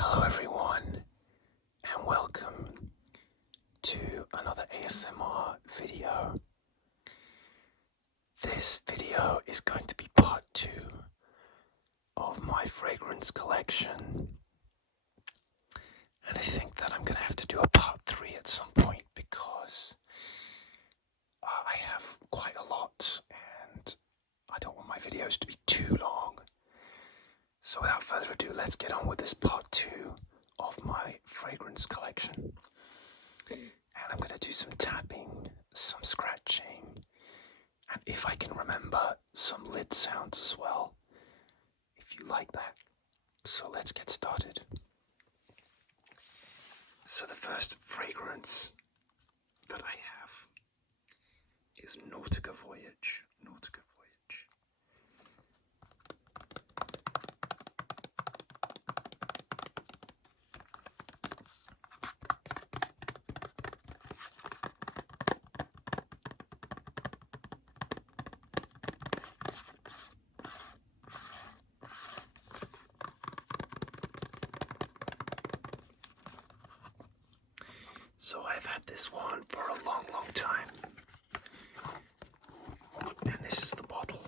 Hello everyone, and welcome to another ASMR video. This video is going to be part 2 of my fragrance collection, and I think that I'm going to have to do a part 3 at some point because I have quite a lot and I don't want my videos to be too long. So without further ado, let's get on with this part 2 of my fragrance collection. And I'm going to do some tapping, some scratching, and if I can remember, some lid sounds as well, if you like that. So let's get started. So the first fragrance that I have is Nautica Voyage. Nautica Voyage. So I've had this one for a long time, and this is the bottle.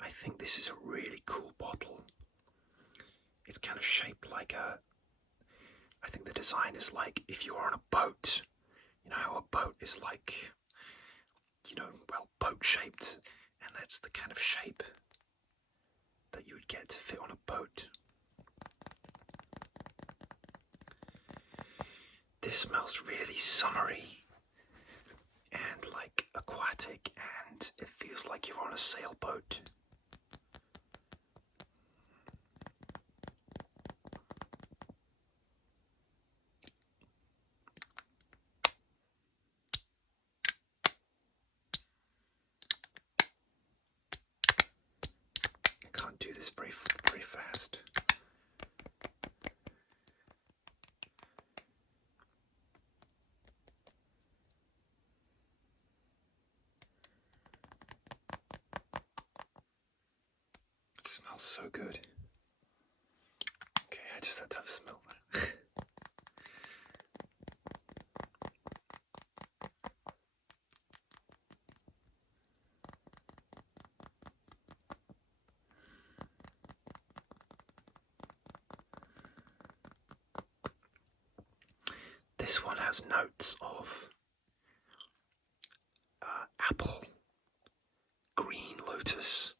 I think this is a really cool bottle. It's kind of shaped like I think the design is like if you were on a boat. You know how a boat is like, boat shaped. And that's the kind of shape that you would get to fit on a boat. This smells really summery and like aquatic, and it feels like you're on a sailboat. Do this very fast. It smells so good. Okay, I just had to have a smell there. This one has notes of apple, green lotus,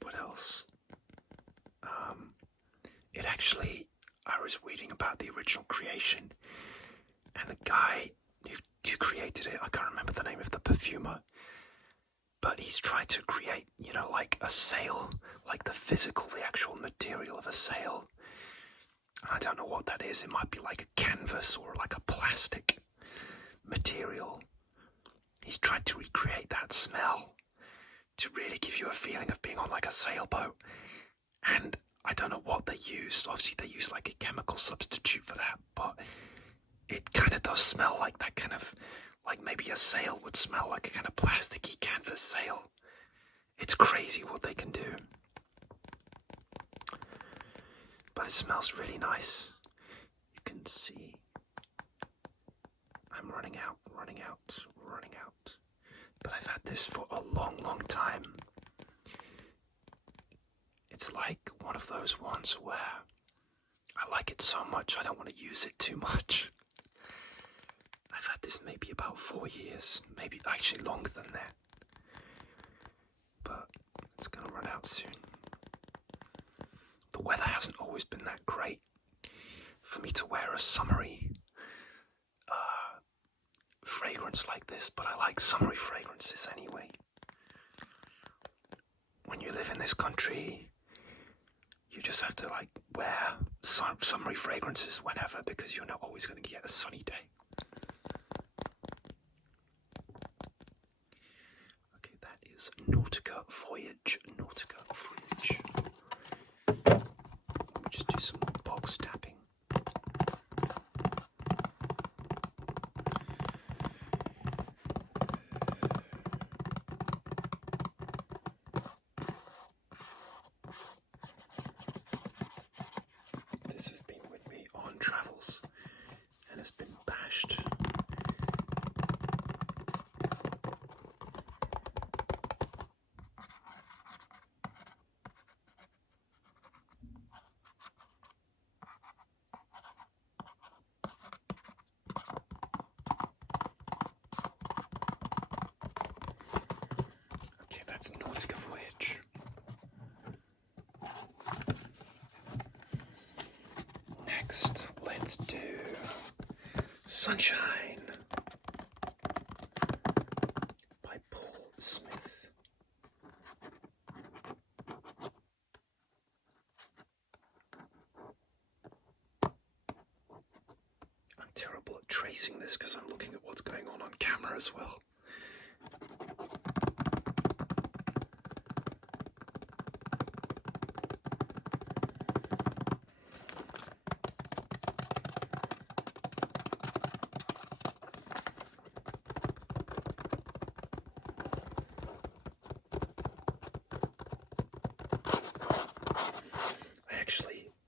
what else? It actually, I was reading about the original creation, and the guy who created it, I can't remember the name of the perfumer, but he's tried to create, like a sail, like the actual material of a sail. I don't know what that is. It might be like a canvas or like a plastic material. He's tried to recreate that smell to really give you a feeling of being on like a sailboat. And I don't know what they used. Obviously they used like a chemical substitute for that, but it kind of does smell like that, kind of like maybe a sail would smell like, a kind of plasticky canvas sail. It's crazy what they can do. But it smells really nice. You can see I'm running out. But I've had this for a long time. It's like one of those ones where I like it so much I don't want to use it too much. I've had this maybe about 4 years, maybe actually longer than that. But it's gonna run out soon. The weather hasn't always been that great for me to wear a summery fragrance like this, but I like summery fragrances anyway. When you live in this country, you just have to like wear summery fragrances whenever, because you're not always going to get a sunny day. Okay, that is Nautica Voyage. Let me just do some box tapping. That's Nautica Voyage. Next, let's do Sunshine by Paul Smith. I'm terrible at tracing this because I'm looking at what's going on camera as well.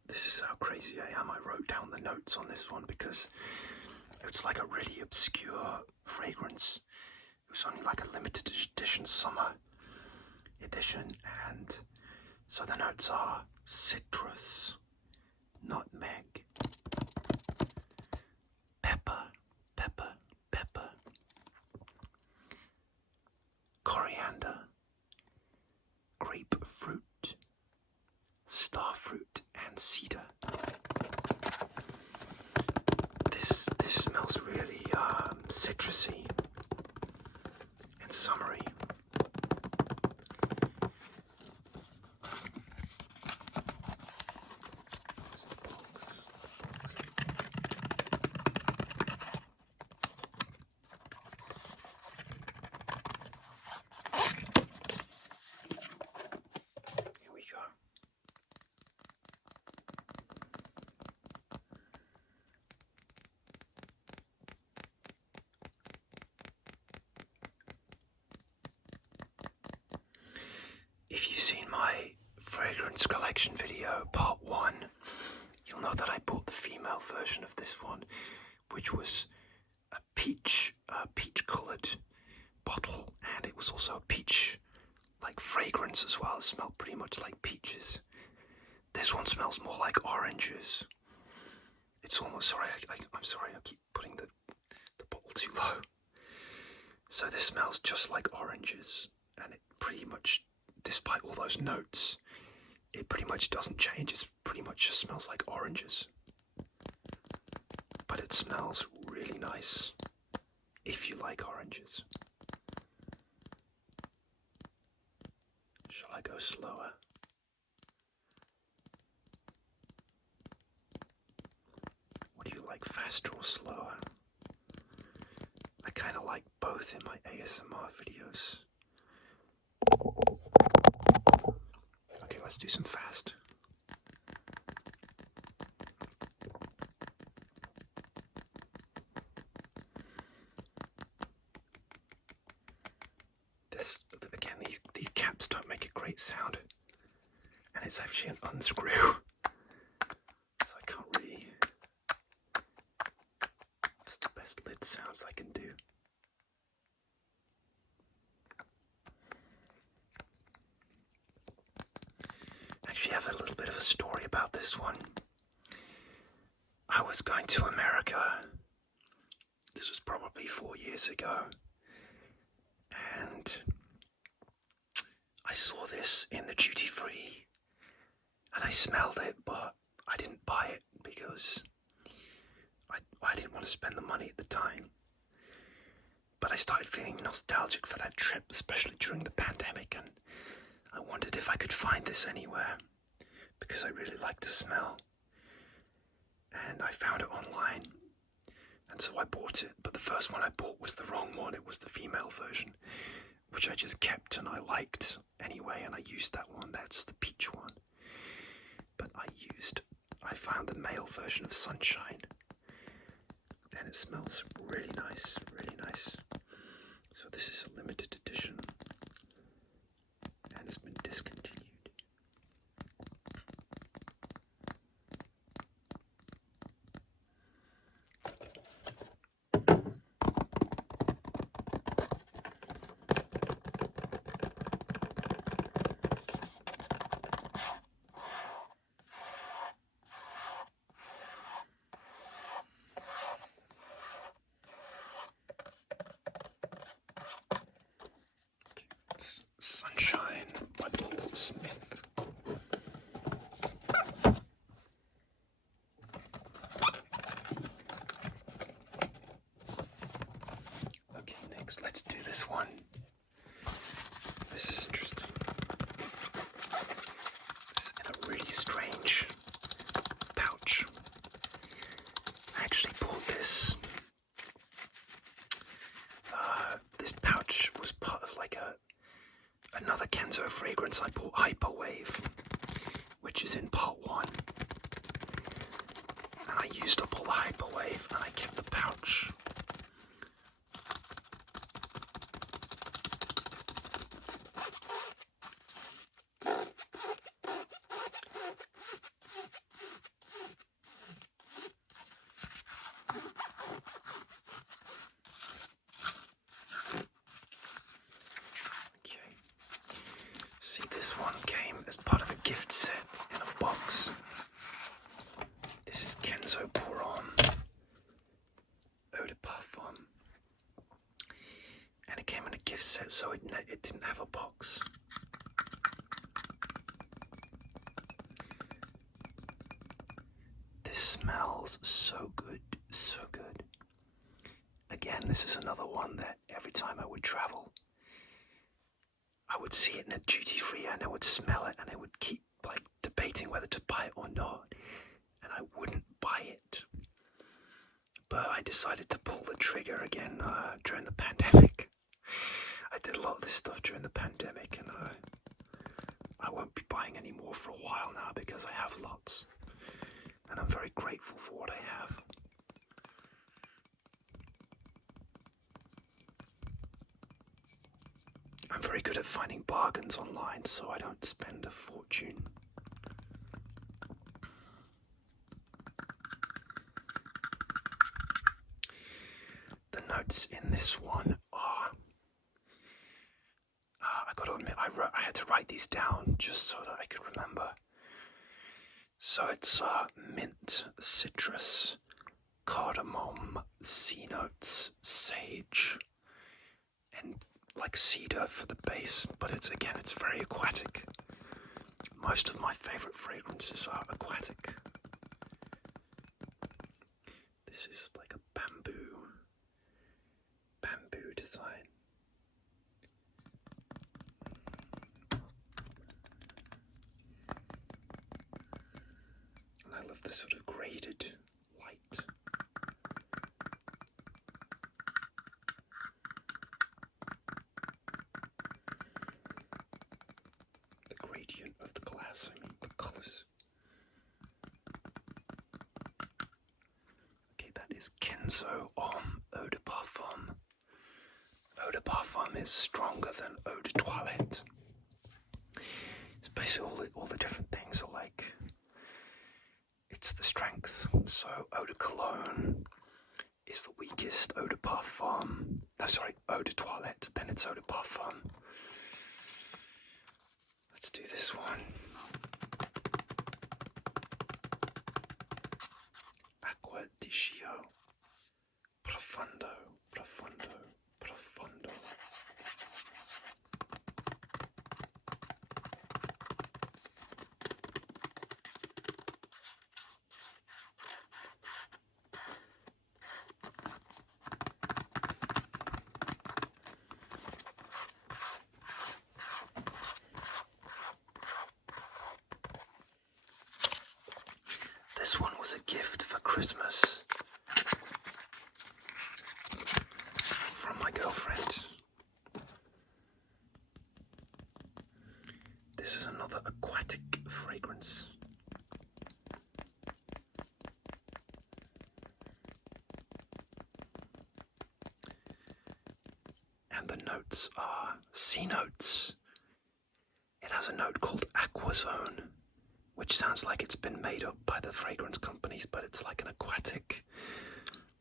This is how crazy I am. I wrote down the notes on this one because it's like a really obscure fragrance. It was only like a limited edition summer edition, and so the notes are citrus, nutmeg, pepper, coriander, grapefruit, starfruit, and cedar. This smells really citrusy and summery. Here's the box. Here we go. If you've seen my fragrance collection video, part 1, you'll know that I bought the female version of this one, which was a peach coloured bottle, and it was also a peach like fragrance as well. It smelled pretty much like peaches. This one smells more like oranges. It's almost, I'm sorry, I keep putting the bottle too low. So this smells just like oranges, and it pretty much, despite all those notes, it pretty much doesn't change. It pretty much just smells like oranges. But it smells really nice if you like oranges. Shall I go slower? Would you like faster or slower? I kind of like both in my ASMR videos. Okay, let's do some fast. Again, these caps don't make a great sound, and it's actually an unscrew, so I can't really. It's the best lid sounds I can do. Actually, I have a little bit of a story about this one. I was going to America. This was probably 4 years ago, and I saw this in the duty free, and I smelled it, but I didn't buy it because I didn't want to spend the money at the time. But I started feeling nostalgic for that trip, especially during the pandemic, and I wondered if I could find this anywhere because I really like the smell. And I found it online, and so I bought it. But the first one I bought was the wrong one. It was the female version, which I just kept and I liked anyway, and I used that one. That's the peach one. But I found the male version of Sunshine, and it smells really nice, really nice. So this is a limited edition, and it's been discontinued. Smith. Okay, next let's do this one. This is interesting. It's in a really strange pouch. I actually bought this. This pouch was part of like another Kenzo fragrance I bought, Hyperwave, which is in part 1. And I used up all the Hyperwave and I kept the pouch. See, this one came as part of a gift set in a box. This is Kenzo Poron Eau de Parfum. And it came in a gift set, so it didn't have a box. This smells so good, so good. Again, this is another one that every time I would travel, I would see it in a duty-free and I would smell it and I would keep like debating whether to buy it or not, and I wouldn't buy it. But I decided to pull the trigger again during the pandemic. I did a lot of this stuff during the pandemic, and I won't be buying any more for a while now because I have lots, and I'm very grateful for what I have. I'm very good at finding bargains online, so I don't spend a fortune. The notes in this one are, I got to admit, I had to write these down just so that I could remember. So it's mint, citrus, cardamom, sea notes, sage, and like cedar for the base, but it's very aquatic. Most of my favorite fragrances are aquatic. This is like a bamboo design. And I love this sort of graded light. The gradient of the glass, the colours. Okay, that is Kenzo Eau de Parfum. Eau de Parfum is stronger than Eau de Toilette. It's basically all the different things are like, it's the strength. So Eau de Cologne is the weakest, Eau de Parfum, Eau de Toilette, then it's Eau de Parfum. Let's do this one. Acqua di Gio. Profundo, profundo, profundo. This one was a gift for Christmas from my girlfriend. This is another aquatic fragrance. And the notes are sea notes. It has a note called Aquazone, which sounds like it's been made up by the fragrance companies, but it's like an aquatic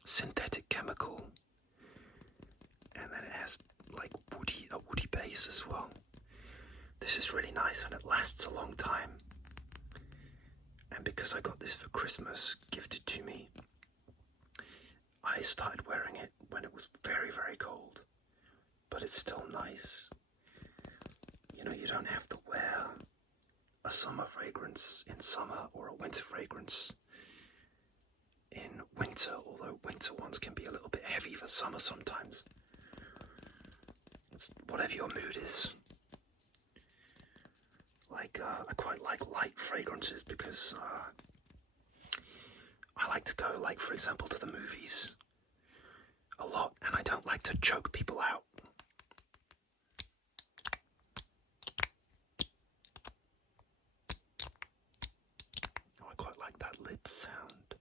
synthetic chemical. And then it has like a woody base as well. This is really nice and it lasts a long time. And because I got this for Christmas, gifted to me, I started wearing it when it was very, very cold. But it's still nice. You know, you don't have to wear a summer fragrance in summer or a winter fragrance in winter, although winter ones can be a little bit heavy for summer sometimes. It's whatever your mood is. Like, I quite like light fragrances because I like to go, like, for example, to the movies a lot, and I don't like to choke people out. Oh, I quite like that lid sound.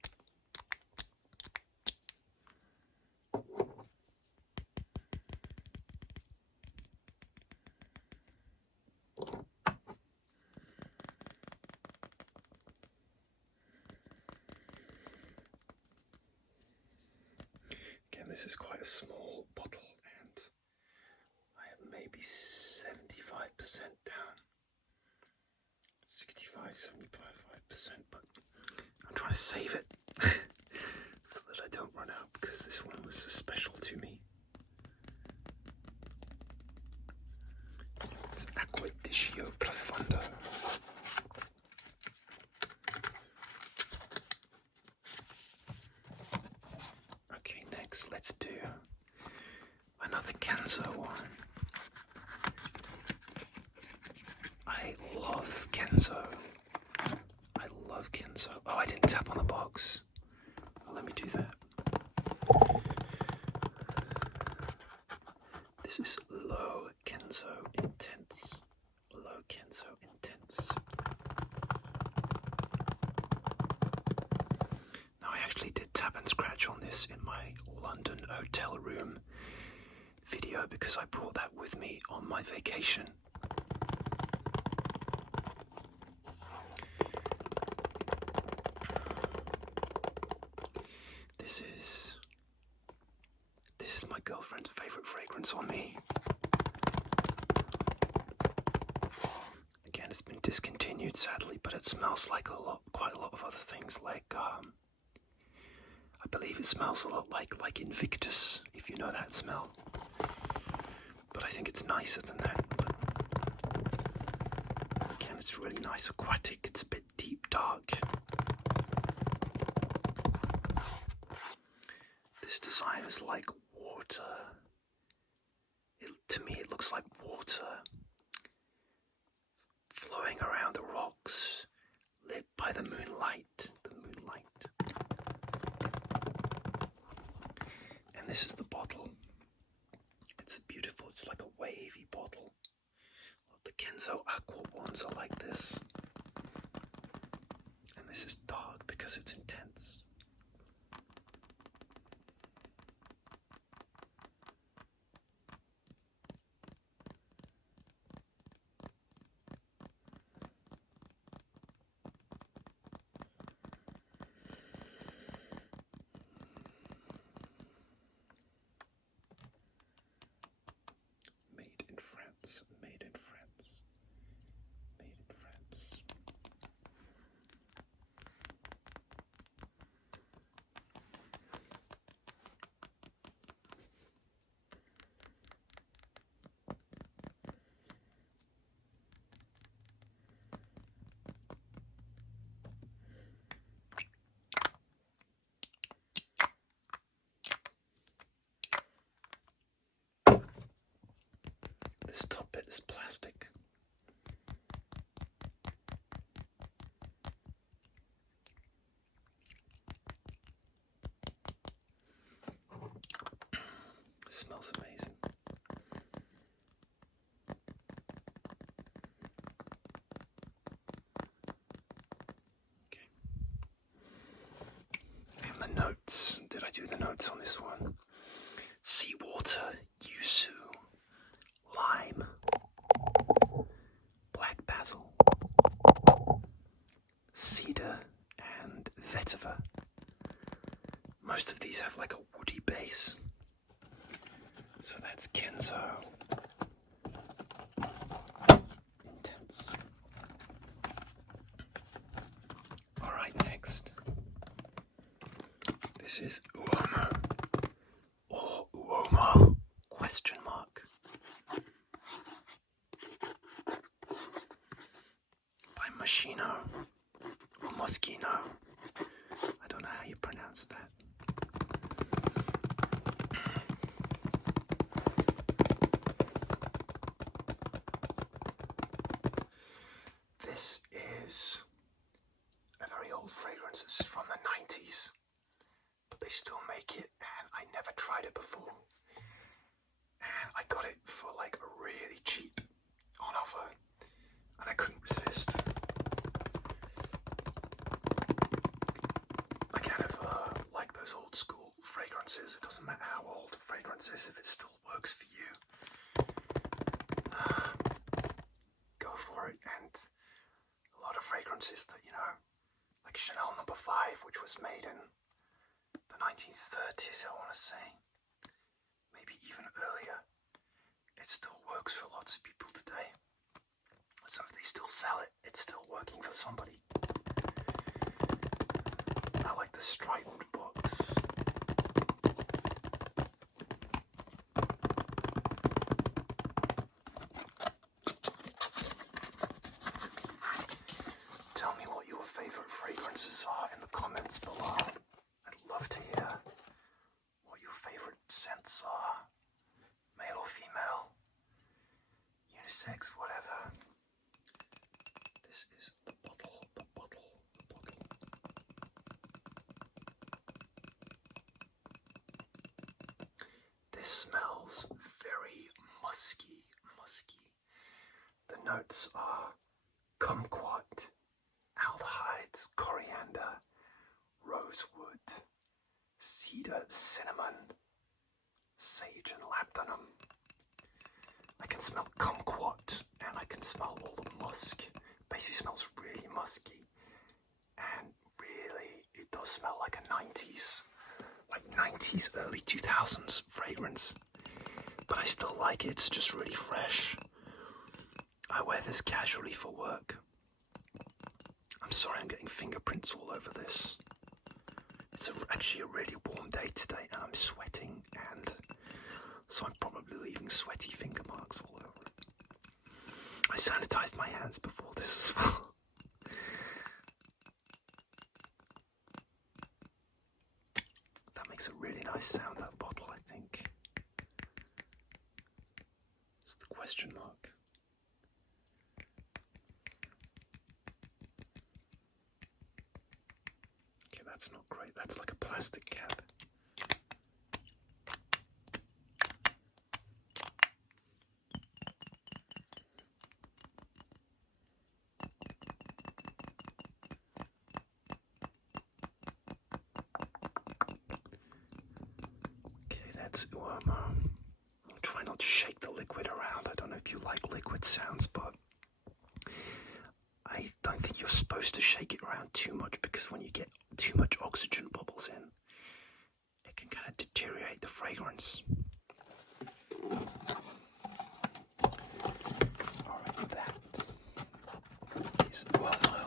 Again, this is quite a small bottle, and I have maybe 75% down. 65, 75%, but I'm trying to save it so that I don't run out, because this one was special to me. It's Acquediccio Profunda. Okay, next let's do another Kenzo one. I love Kenzo. I love Kenzo. Oh, I didn't tap on the box. Oh, let me do that. This is Low Kenzo Intense. Low Kenzo Intense. Now, I actually did tap and scratch on this in my London hotel room video because I brought that with me on my vacation. This is my girlfriend's favorite fragrance on me. Again, it's been discontinued sadly, but it smells like quite a lot of other things. Like I believe it smells a lot like Invictus, if you know that smell. But I think it's nicer than that. But again, it's really nice, aquatic. It's a bit deep, dark. This design is like water. To me, it looks like water flowing around the rocks, lit by the moonlight. And this is the bottle. It's beautiful. It's like a wavy bottle. The Kenzo Aqua ones are like this. And this is dark because it's intense. Made in France. This top bit is plastic. It smells amazing. Okay. And the notes. Did I do the notes on this one? Seawater, yuzu, lime, black basil, cedar, and vetiver. Most of these have like a woody base. So that's Kenzo Intense. Alright, next. This is Uomo. Or Uomo? Question mark. Moschino or Moschino. I don't know how you pronounce that. This is a very old fragrance. This is from the 90s, but they still make it, and I never tried it before. And I got it for like really cheap on offer, and I couldn't resist. I kind of like those old school fragrances. It doesn't matter how old a fragrance is, if it still works for you, go for it. And a lot of fragrances that, you know, like Chanel No. 5, which was made in the 1930s, I want to say, maybe even earlier, it still works for lots of people today. So if they still sell it, it's still working for somebody. I like the striped box. Tell me what your favorite fragrances are in the comments below. I'd love to hear what your favorite scents are. Male or female, unisex, whatever. This is the bottle, the bottle, the bottle. This smells very musky, musky. The notes are kumquat, aldehydes, coriander, rosewood, cedar, cinnamon, sage, and labdanum. I can smell kumquat, and I can smell all the musk. Basically smells really musky, and really it does smell like a 90s, early 2000s fragrance. But I still like it. It's just really fresh. I wear this casually for work. I'm sorry I'm getting fingerprints all over this. It's actually a really warm day today, and I'm sweating, and so I'm probably leaving sweaty finger marks all over it. I sanitized my hands before this as well. That makes a really nice sound, that bottle, I think. It's the question mark. Okay, that's not great. That's like a plastic cap. I'll try not to shake the liquid around. I don't know if you like liquid sounds, but I don't think you're supposed to shake it around too much, because when you get too much oxygen bubbles in, it can kind of deteriorate the fragrance. Alright, that is well known.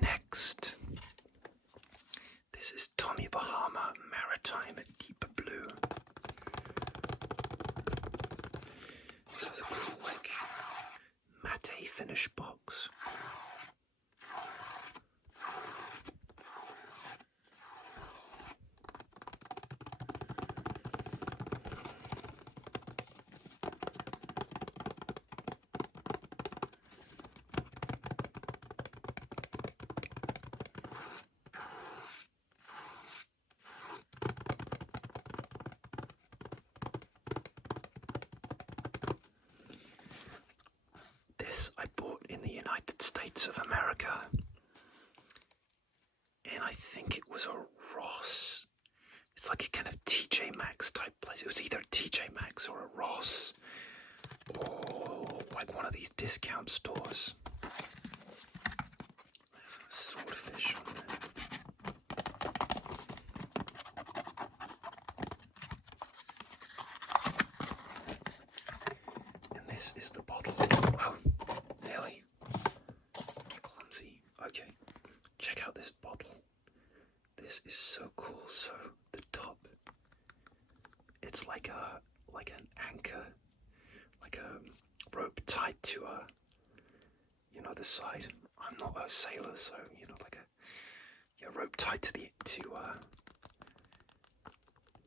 Next, this is Tommy Bahama Maritime Deep Blue. This is a cool, like, matte finish box. This I bought in the United States of America, and I think it was a Ross. It's like a kind of TJ Maxx type place. It was either TJ Maxx or a Ross, or like one of these discount stores. There's a swordfish on there. And this is the bottle. Oh, nearly. Clumsy. Okay, check out this bottle. This is so cool. So the top it's like an anchor, like a rope tied to the side. I'm not a sailor, so like a rope tied to the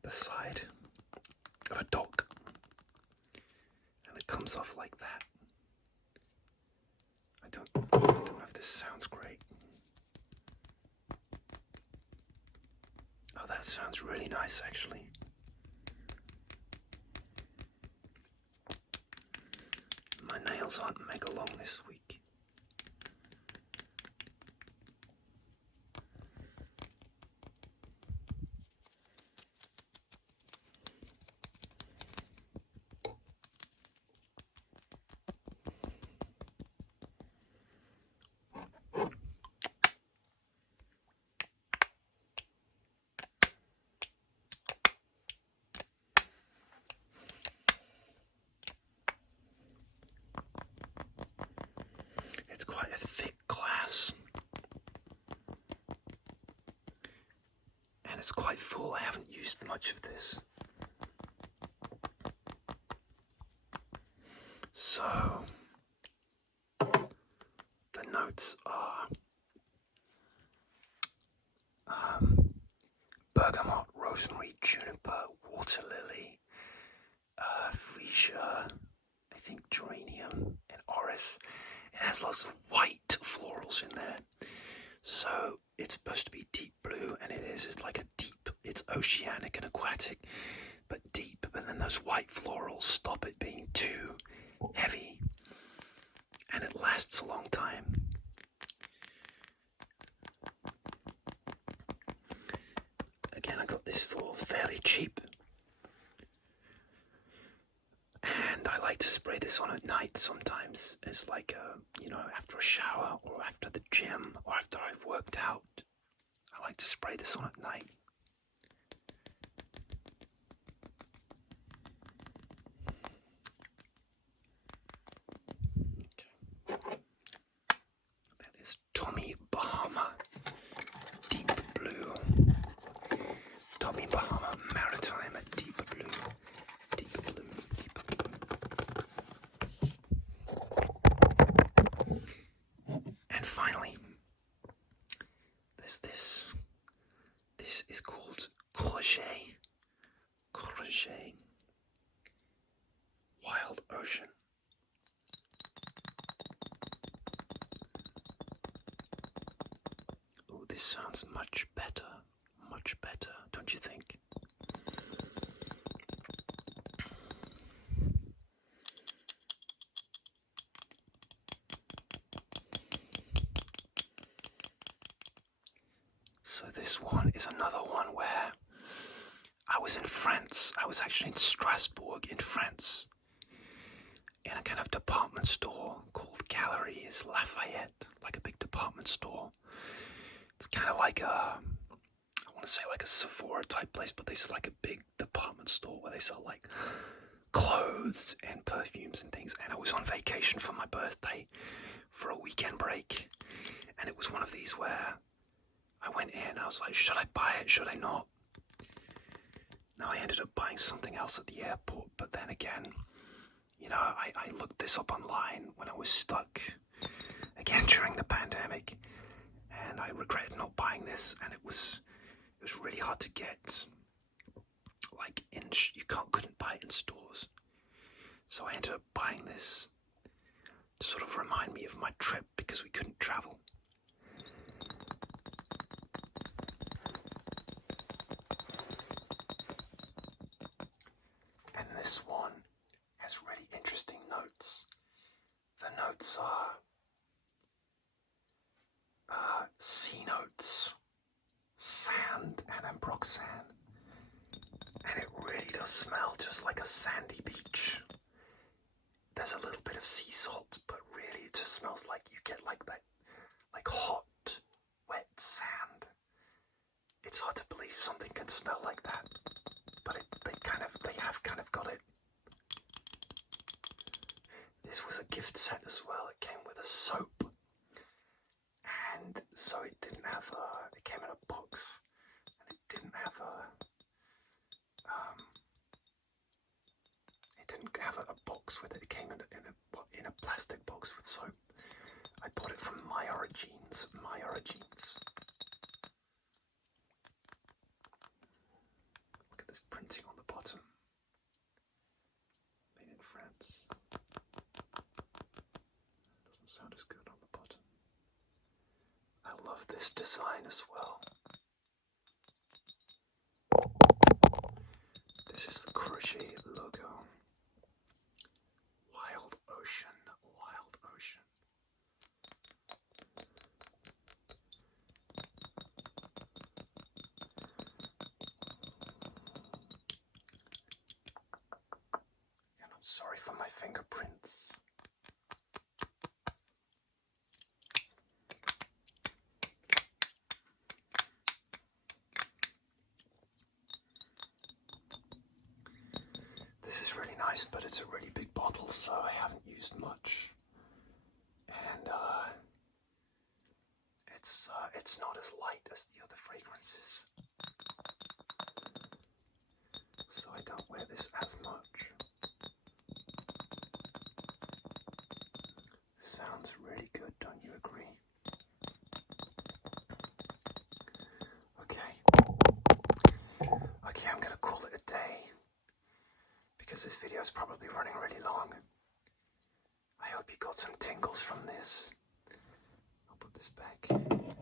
side of a dock, and it comes off like that. I don't know if this sounds great. Oh, that sounds really nice, actually. My nails aren't mega long this week. It's quite a thick glass, and it's quite full. I haven't used much of this. So, the notes are bergamot, rosemary, juniper, water lily, freesia, I think geranium, and orris. It has lots of white florals in there. So it's supposed to be deep blue, and it is. It's like a deep, it's oceanic and aquatic, but deep. But then those white florals stop it being too heavy, and it lasts a long time. Again, I got this for fairly cheap. And I like to spray this on at night sometimes. It's like, after a shower or after the gym or after I've worked out. I like to spray this on at night. Okay. That is Tommy Bahama, deep blue. Tommy Bahama Maritime, deep blue. Deep blue, deep blue. And finally, there's this. This is called Crochet. Crochet. Wild Ocean. Oh, this sounds much better. Much better, don't you think? So this one is another one where I was in France. I was actually in Strasbourg in France, in a kind of department store called Galeries Lafayette, like a big department store. It's kind of like I want to say like a Sephora type place, but this is like a big department store where they sell like clothes and perfumes and things. And I was on vacation for my birthday for a weekend break, and it was one of these where I went in and I was like, should I buy it? Should I not? Now I ended up buying something else at the airport, but then again, I looked this up online when I was stuck again during the pandemic, and I regretted not buying this. And it was really hard to get. Like you couldn't buy it in stores, so I ended up buying this to sort of remind me of my trip because we couldn't travel. And this one has really interesting notes. The notes are sea notes, sand, and ambroxan. And it really does smell just like a sandy beach. There's a little bit of sea salt, but really it just smells like you get like that, like hot, wet sand. It's hard to believe something can smell like that, but they have kind of got it. This was a gift set as well. It came with a soap, and so it didn't have it came in a box, and it didn't have didn't have a box with it. It came in a plastic box with soap. I bought it from My Origins. My Origins. Look at this printing on the bottom. Made in France. Doesn't sound as good on the bottom. I love this design as well. This is the Crochet logo. Wild Ocean, Wild Ocean. And I'm sorry for my fingerprints. This is really nice, but it's a really big bottle, so I haven't used much. And it's not as light as the other fragrances, so I don't wear this as much. Sounds really good, don't you agree? Okay, I'm gonna call it a day, because this video is probably running really long. I hope you got some tingles from this. I'll put this back. And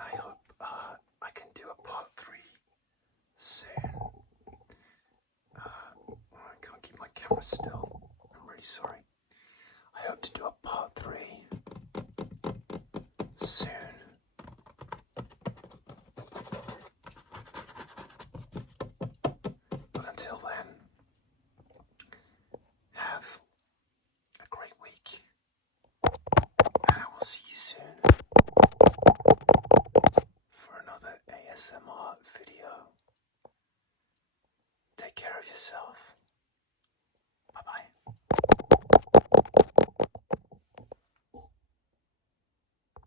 I hope I can do a part 3 soon. I can't keep my camera still. I'm really sorry. I hope to do a part 3 soon. But until then, have a great week, and I will see you soon for another ASMR video. Take care of yourself.